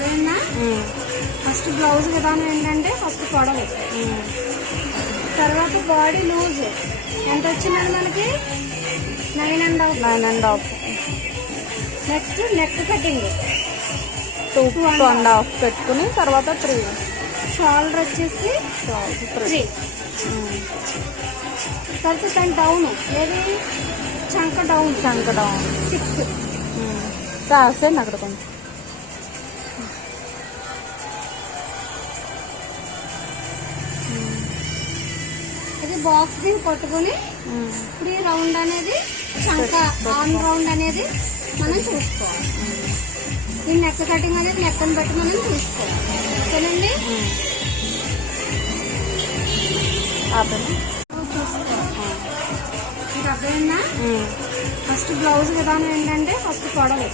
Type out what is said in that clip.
అర్థమైందా? First blouse విధానం ఏంటంటే ఫస్ట్ పొడవు, తర్వాత బాడీ లూజ్ ఎంత వచ్చిందండి మనకి 9.5. నెక్స్ట్ నెక్ కటింగ్ 2.5 పెట్టుకుని తర్వాత 3. షోల్డర్ వచ్చేసి 3. తర్వాత దాని డౌన్ ఏది చంక డౌన్ 6. రాసేయండి అక్కడ కొంచెం. ఇది బాక్స్ దీన్ని పట్టుకుని ఇప్పుడు ఈ రౌండ్ అనేది చంక ఆన్ రౌండ్ అనేది మనం చూసుకోవాలి. ఈ నెక్ కటింగ్ అనేది నెక్కను బట్టి మనం చూసుకోవాలి. ఓకేనండి, చూసుకోవాలి. మీకు అర్థమైందా? ఫస్ట్ బ్లౌజ్ విధానం ఏంటంటే ఫస్ట్ పొడవు,